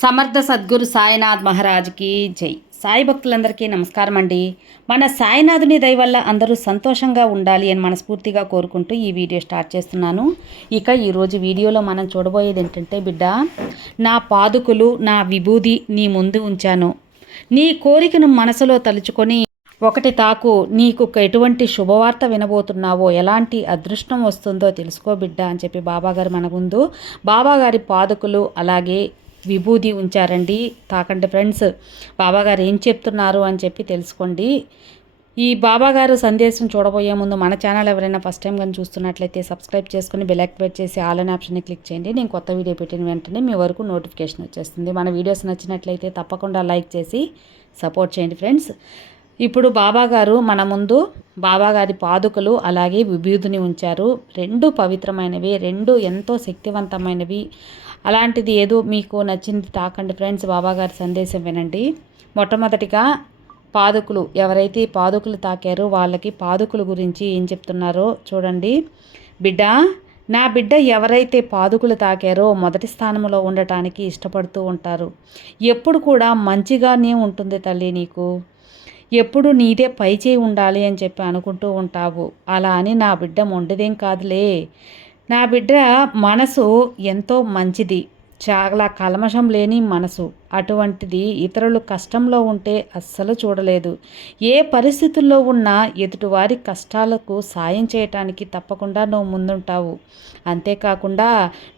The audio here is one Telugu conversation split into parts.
సమర్థ సద్గురు సాయినాథ్ మహారాజ్కి జై. సాయి భక్తులందరికీ నమస్కారం అండి. మన సాయినాథుని దయ వల్ల అందరూ సంతోషంగా ఉండాలి అని మనస్ఫూర్తిగా కోరుకుంటూ ఈ వీడియో స్టార్ట్ చేస్తున్నాను. ఇక ఈరోజు వీడియోలో మనం చూడబోయేది ఏంటంటే బిడ్డ నా పాదుకులు నా విభూది నీ ముందు ఉంచాను. నీ కోరికను మనసులో తలుచుకొని ఒకటి తాకు. నీకు ఎటువంటి శుభవార్త వినబోతున్నావో ఎలాంటి అదృష్టం వస్తుందో తెలుసుకో బిడ్డ అని చెప్పి బాబాగారు మన ముందు. బాబాగారి పాదుకులు అలాగే విభూది ఉంచారండి. తాకండి ఫ్రెండ్స్. బాబాగారు ఏం చెప్తున్నారు అని చెప్పి తెలుసుకోండి. ఈ బాబాగారు సందేశం చూడబోయే ముందు మన ఛానల్ ఎవరైనా ఫస్ట్ టైం కానీ చూస్తున్నట్లయితే సబ్స్క్రైబ్ చేసుకుని బెల్ యాక్టివేట్ చేసి ఆల్ అనే ఆప్షన్ని క్లిక్ చేయండి. నేను కొత్త వీడియో పెట్టిన వెంటనే మీ వరకు నోటిఫికేషన్ వచ్చేస్తుంది. మన వీడియోస్ నచ్చినట్లయితే తప్పకుండా లైక్ చేసి సపోర్ట్ చేయండి ఫ్రెండ్స్. ఇప్పుడు బాబాగారు మన ముందు బాబాగారి పాదుకలు అలాగే విభూతిని ఉంచారు. రెండు పవిత్రమైనవి రెండు ఎంతో శక్తివంతమైనవి. అలాంటిది ఏదో మీకు నచ్చింది తాకండి ఫ్రెండ్స్ బాబాగారి సందేశం వినండి. మొట్టమొదటిగా పాదుకులు ఎవరైతే పాదుకులు తాకారో వాళ్ళకి పాదుకుల గురించి ఏం చెప్తున్నారో చూడండి. బిడ్డ నా బిడ్డ ఎవరైతే పాదుకులు తాకారో మొదటి స్థానంలో ఉండటానికి ఇష్టపడుతూ ఉంటారు. ఎప్పుడు కూడా మంచిగానే ఉంటుంది తల్లి నీకు. ఎప్పుడు నీదే పై చేయి ఉండాలి అని చెప్పి అనుకుంటూ ఉంటావు. అలా అని నా బిడ్డ మొండిదేం కాదులే. నా బిడ్డ మనసు ఎంతో మంచిది. చాలా కల్మషం లేని మనసు. అటువంటిది ఇతరులు కష్టంలో ఉంటే అస్సలు చూడలేదు. ఏ పరిస్థితుల్లో ఉన్నా ఎదుటివారి కష్టాలకు సాయం చేయటానికి తప్పకుండా నువ్వు ముందుంటావు. అంతేకాకుండా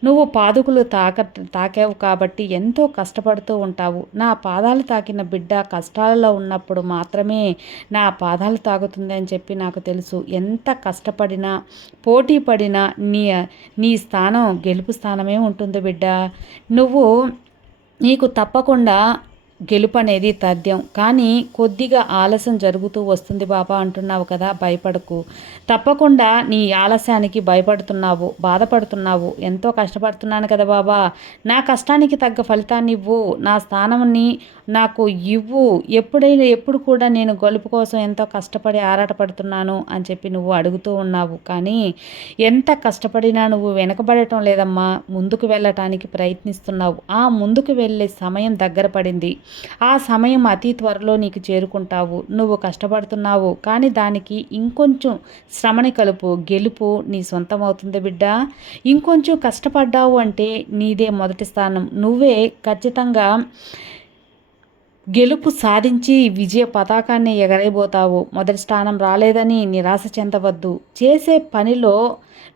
నువ్వు పాదుకులు తాక తాకావు కాబట్టి ఎంతో కష్టపడుతూ ఉంటావు. నా పాదాలు తాకిన బిడ్డ కష్టాలలో ఉన్నప్పుడు మాత్రమే నా పాదాలు తాగుతుంది అని చెప్పి నాకు తెలుసు. ఎంత కష్టపడినా పోటీ పడినా నీ నీ స్థానం గెలుపు స్థానమే ఉంటుంది బిడ్డ. నువ్వు నీకు తప్పకుండా గెలుపు అనేది తథ్యం. కానీ కొద్దిగా ఆలస్యం జరుగుతూ వస్తుంది బాబా అంటున్నావు కదా భయపడకు. తప్పకుండా నీ ఆలస్యానికి భయపడుతున్నావు బాధపడుతున్నావు. ఎంతో కష్టపడుతున్నాను కదా బాబా. నా కష్టానికి తగ్గ ఫలితాన్ని ఇవ్వు. నా స్థానంని నాకు ఇవ్వు. ఎప్పుడైనా ఎప్పుడు కూడా నేను గొలుపు కోసం ఎంతో కష్టపడి ఆరాటపడుతున్నాను అని చెప్పి నువ్వు అడుగుతూ ఉన్నావు. కానీ ఎంత కష్టపడినా నువ్వు వెనకబడటం లేదమ్మా. ముందుకు వెళ్ళటానికి ప్రయత్నిస్తున్నావు. ఆ ముందుకు వెళ్ళే సమయం దగ్గర పడింది. ఆ సమయం అతి త్వరలో నీకు చేరుకుంటావు. నువ్వు కష్టపడుతున్నావు. కానీ దానికి ఇంకొంచెం శ్రమని కలుపు. గెలుపు నీ సొంతం అవుతుంది బిడ్డ. ఇంకొంచెం కష్టపడ్డావు అంటే నీదే మొదటి స్థానం. నువ్వే ఖచ్చితంగా గెలుపు సాధించి విజయ పతాకాన్ని ఎగరైపోతావు మొదటి స్థానం రాలేదని నిరాశ చెందవద్దు. చేసే పనిలో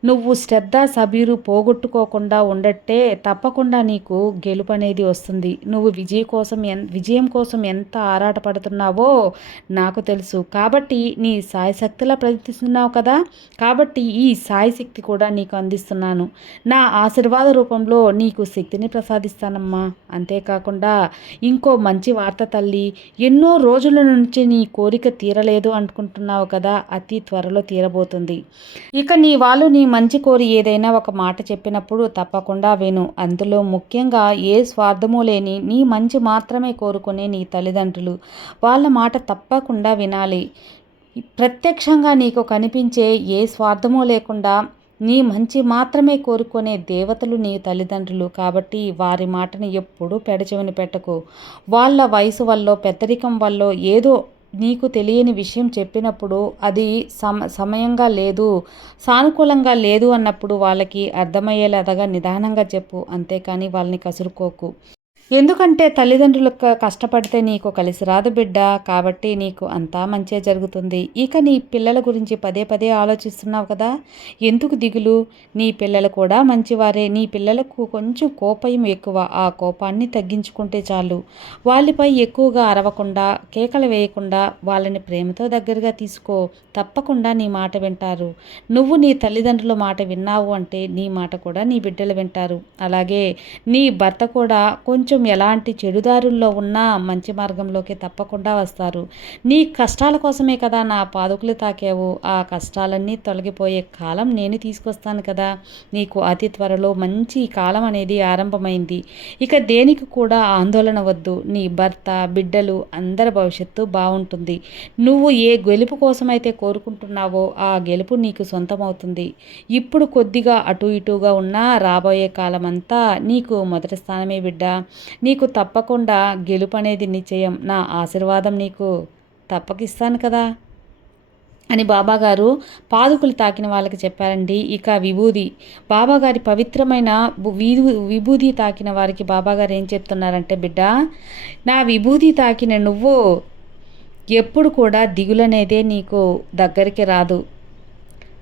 నువ్వు శ్రద్ధ సబీరు పోగొట్టుకోకుండా ఉండట్టే తప్పకుండా నీకు గెలుపు అనేది వస్తుంది. నువ్వు విజయ కోసం ఎన్ విజయం కోసం ఎంత ఆరాటపడుతున్నావో నాకు తెలుసు. కాబట్టి నీ సాయశక్తిలా ప్రయత్నిస్తున్నావు కదా? కాబట్టి ఈ సాయశక్తి కూడా నీకు అందిస్తున్నాను. నా ఆశీర్వాద రూపంలో నీకు శక్తిని ప్రసాదిస్తానమ్మా. అంతేకాకుండా ఇంకో మంచి వార్త తల్లి ఎన్నో రోజుల నుంచి నీ కోరిక తీరలేదు అనుకుంటున్నావు కదా? అతి త్వరలో తీరబోతుంది. ఇక నీ వాళ్ళు నీ మంచి కోరి ఏదైనా ఒక మాట చెప్పినప్పుడు తప్పకుండా విను. అందులో ముఖ్యంగా ఏ స్వార్థము లేని నీ మంచి మాత్రమే కోరుకునే నీ తల్లిదండ్రులు. వాళ్ళ మాట తప్పకుండా వినాలి. ప్రత్యక్షంగా నీకు కనిపించే ఏ స్వార్థము లేకుండా నీ మంచి మాత్రమే కోరుకునే దేవతలు నీ తల్లిదండ్రులు. కాబట్టి వారి మాటని ఎప్పుడూ పెడచెవిని పెట్టకు. వాళ్ళ వయసు వల్ల పెద్దరికం వల్ల ఏదో నీకు తెలియని విషయం చెప్పినప్పుడు అది సమ సమయంగా లేదు సానుకూలంగా లేదు అన్నప్పుడు వాళ్ళకి అర్థమయ్యేలాగా నిదానంగా చెప్పు అంతేకాని వాళ్ళని కసురుకోకు. ఎందుకంటే తల్లిదండ్రులు కష్టపడితే నీకు కలిసి రాదు బిడ్డ కాబట్టి నీకు అంతా మంచే జరుగుతుంది. ఇక నీ పిల్లల గురించి పదే పదే ఆలోచిస్తున్నావు కదా? ఎందుకు దిగులు? నీ పిల్లలు కూడా మంచివారే. నీ పిల్లలకు కొంచెం కోపం ఎక్కువ. ఆ కోపాన్ని తగ్గించుకుంటే చాలు. వాళ్ళపై ఎక్కువగా అరవకుండా కేకలు వేయకుండా వాళ్ళని ప్రేమతో దగ్గరగా తీసుకో. తప్పకుండా నీ మాట వింటారు. నువ్వు నీ తల్లిదండ్రుల మాట విన్నావు అంటే నీ మాట కూడా నీ బిడ్డలు వింటారు. అలాగే నీ భర్త కూడా కొంచెం కొంచెం ఎలాంటి చెడుదారుల్లో ఉన్నా మంచి మార్గంలోకి తప్పకుండా వస్తారు. నీ కష్టాల కోసమే కదా నా పాదుకులు తాకావు. ఆ కష్టాలన్నీ తొలగిపోయే కాలం నేను తీసుకొస్తాను కదా. నీకు అతి త్వరలో మంచి కాలం అనేది ఆరంభమైంది. ఇక దేనికి కూడా ఆందోళన వద్దు. నీ భర్త బిడ్డలు అందరి భవిష్యత్తు బాగుంటుంది. నువ్వు ఏ గెలుపు కోసమైతే కోరుకుంటున్నావో ఆ గెలుపు నీకు సొంతమవుతుంది. ఇప్పుడు కొద్దిగా అటు ఇటుగా ఉన్నా రాబోయే కాలం అంతా నీకు మొదటి స్థానమే బిడ్డ. నీకు తప్పకుండా గెలుపు అనేది నిశ్చయం. నా ఆశీర్వాదం నీకు తప్పకిస్తాను కదా? అని బాబాగారు పాదుకులు తాకిన వాళ్ళకి చెప్పారండి. ఇక విభూది. బాబాగారి పవిత్రమైన విభూది తాకిన వారికి బాబాగారు ఏం చెప్తున్నారంటే బిడ్డ నా విభూది తాకిన నువ్వు ఎప్పుడు కూడా దిగులనేదే నీకు దగ్గరికి రాదు.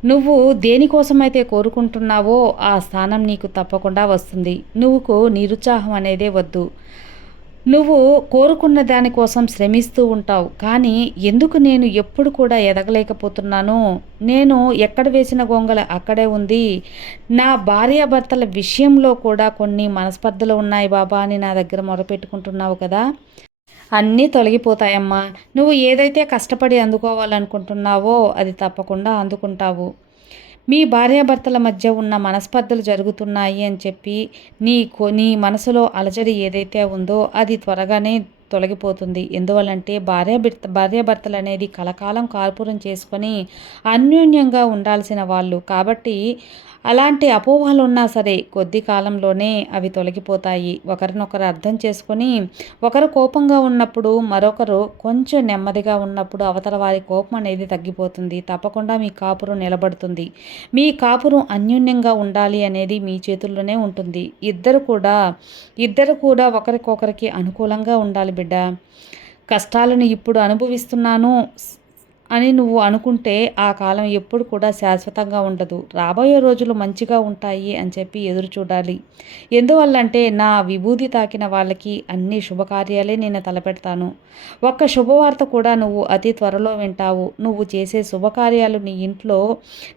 నువ్వు దేనికోసమైతే కోరుకుంటున్నావో ఆ స్థానం నీకు తప్పకుండా వస్తుంది. నువ్వుకు నిరుత్సాహం అనేదే వద్దు. నువ్వు కోరుకున్న దానికోసం శ్రమిస్తూ ఉంటావు. కానీ ఎందుకు నేను ఎప్పుడు కూడా ఎదగలేకపోతున్నాను నేను ఎక్కడ వేసిన గొంగల అక్కడే ఉంది. నా భార్యాభర్తల విషయంలో కూడా కొన్ని మనస్పర్ధలు ఉన్నాయి బాబా అని నా దగ్గర మొరపెట్టుకుంటున్నావు కదా. అన్నీ తొలగిపోతాయమ్మా. నువ్వు ఏదైతే కష్టపడి అందుకోవాలనుకుంటున్నావో అది తప్పకుండా అందుకుంటావు. మీ భార్యాభర్తల మధ్య ఉన్న మనస్పర్ధలు జరుగుతున్నాయి అని చెప్పి నీ నీ మనసులో అలజడి ఏదైతే ఉందో అది త్వరగానే తొలగిపోతుంది. ఎందువల్లంటే భార్య భార్యాభర్తలు అనేది కలకాలం కార్పూరం చేసుకొని అన్యోన్యంగా ఉండాల్సిన వాళ్ళు. కాబట్టి అలాంటి అపోహలు ఉన్నా సరే కొద్ది కాలంలోనే అవి తొలగిపోతాయి. ఒకరినొకరు అర్థం చేసుకొని ఒకరు కోపంగా ఉన్నప్పుడు మరొకరు కొంచెం నెమ్మదిగా ఉన్నప్పుడు అవతల వారి కోపం అనేది తగ్గిపోతుంది. తప్పకుండా మీ కాపురం నిలబడుతుంది. మీ కాపురం అన్యోన్యంగా ఉండాలి అనేది మీ చేతుల్లోనే ఉంటుంది. ఇద్దరు కూడా ఇద్దరు కూడా ఒకరికొకరికి అనుకూలంగా ఉండాలి బిడ్డ కష్టాలను ఇప్పుడు అనుభవిస్తున్నాను. అని నువ్వు అనుకుంటే ఆ కాలం ఎప్పుడు కూడా శాశ్వతంగా ఉండదు. రాబోయే రోజులు మంచిగా ఉంటాయి అని చెప్పి ఎదురు చూడాలి. ఎందువల్లంటే నా విభూతి తాకిన వాళ్ళకి అన్ని శుభకార్యాలే నేను తలపెడతాను. ఒక్క శుభవార్త కూడా నువ్వు అతి త్వరలో వింటావు. నువ్వు చేసే శుభకార్యాలు నీ ఇంట్లో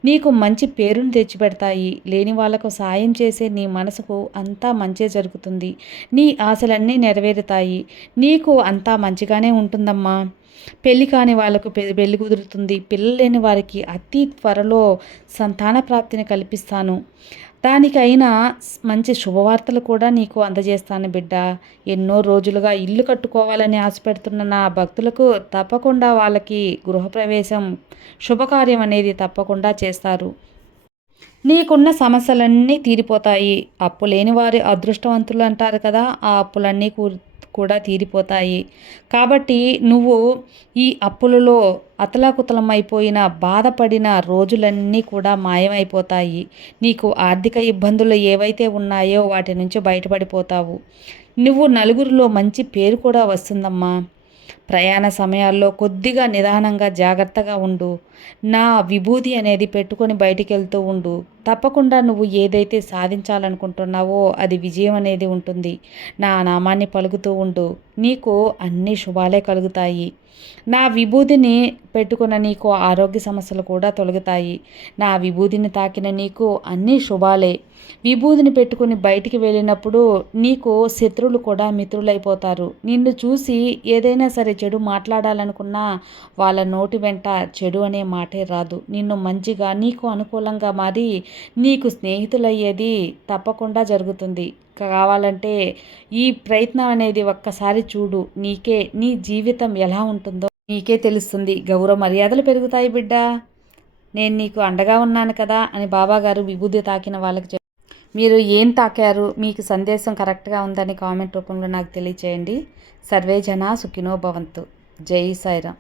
నీకు మంచి పేరును తెచ్చిపెడతాయి. లేని వాళ్ళకు సాయం చేసే నీ మనసుకు అంతా మంచే జరుగుతుంది. నీ ఆశలన్నీ నెరవేరుతాయి. నీకు అంతా మంచిగానే ఉంటుందమ్మా. పెళ్ళి కాని వాళ్ళకు పెళ్ళి కుదురుతుంది. పిల్లలు లేని వారికి అతి త్వరలో సంతాన ప్రాప్తిని కల్పిస్తాను. దానికైనా మంచి శుభవార్తలు కూడా నీకు అందజేస్తాను బిడ్డ. ఎన్నో రోజులుగా ఇల్లు కట్టుకోవాలని ఆశపెడుతున్న నా భక్తులకు తప్పకుండా వాళ్ళకి గృహప్రవేశం శుభకార్యం అనేది తప్పకుండా చేస్తారు. నీకున్న సమస్యలన్నీ తీరిపోతాయి. అప్పు లేని వారి అదృష్టవంతులు అంటారు కదా ఆ అప్పులన్నీ కూడా తీరిపోతాయి. కాబట్టి నువ్వు ఈ అప్పులలో అతలాకుతలమైపోయిన బాధపడిన రోజులన్నీ కూడా మాయమైపోతాయి. నీకు ఆర్థిక ఇబ్బందులు ఏవైతే ఉన్నాయో వాటి నుంచి బయటపడిపోతావు. నువ్వు నలుగురిలో మంచి పేరు కూడా వస్తుందమ్మా. ప్రయాణ సమయాల్లో కొద్దిగా నిదానంగా జాగ్రత్తగా ఉండు. నా విభూతి అనేది పెట్టుకొని బయటికి వెళ్తూ ఉండు. తప్పకుండా నువ్వు ఏదైతే సాధించాలనుకుంటున్నావో అది విజయం అనేది ఉంటుంది. నా నామాన్ని పలుకుతూ ఉండు. నీకు అన్ని శుభాలే కలుగుతాయి. నా విభూతిని పెట్టుకున్న నీకు ఆరోగ్య సమస్యలు కూడా తొలగుతాయి. నా విభూతిని తాకిన నీకు అన్ని శుభాలే. విభూతిని పెట్టుకుని బయటికి వెళ్ళినప్పుడు నీకు శత్రువులు కూడా మిత్రులైపోతారు. నిన్ను చూసి ఏదైనా సరే చెడు మాట్లాడాలనుకున్నా వాళ్ళ నోటి వెంట చెడు అనే మాటే రాదు. నిన్ను మంచిగా నీకు అనుకూలంగా మారి నీకు స్నేహితులయ్యేది తప్పకుండా జరుగుతుంది. కావాలంటే ఈ ప్రయత్నం అనేది ఒక్కసారి చూడు. నీకే నీ జీవితం ఎలా ఉంటుందో నీకే తెలుస్తుంది. గౌరవ మర్యాదలు పెరుగుతాయి బిడ్డ. నేను నీకు అండగా ఉన్నాను కదా అని బాబాగారు విభూతి తాకిన వాళ్ళకి మీరు ఏం తాకారు? మీకు సందేశం కరెక్ట్గా ఉందని కామెంట్ రూపంలో నాకు తెలియచేయండి. సర్వే జన సుఖినో భవంతు. జై సాయిరామ్.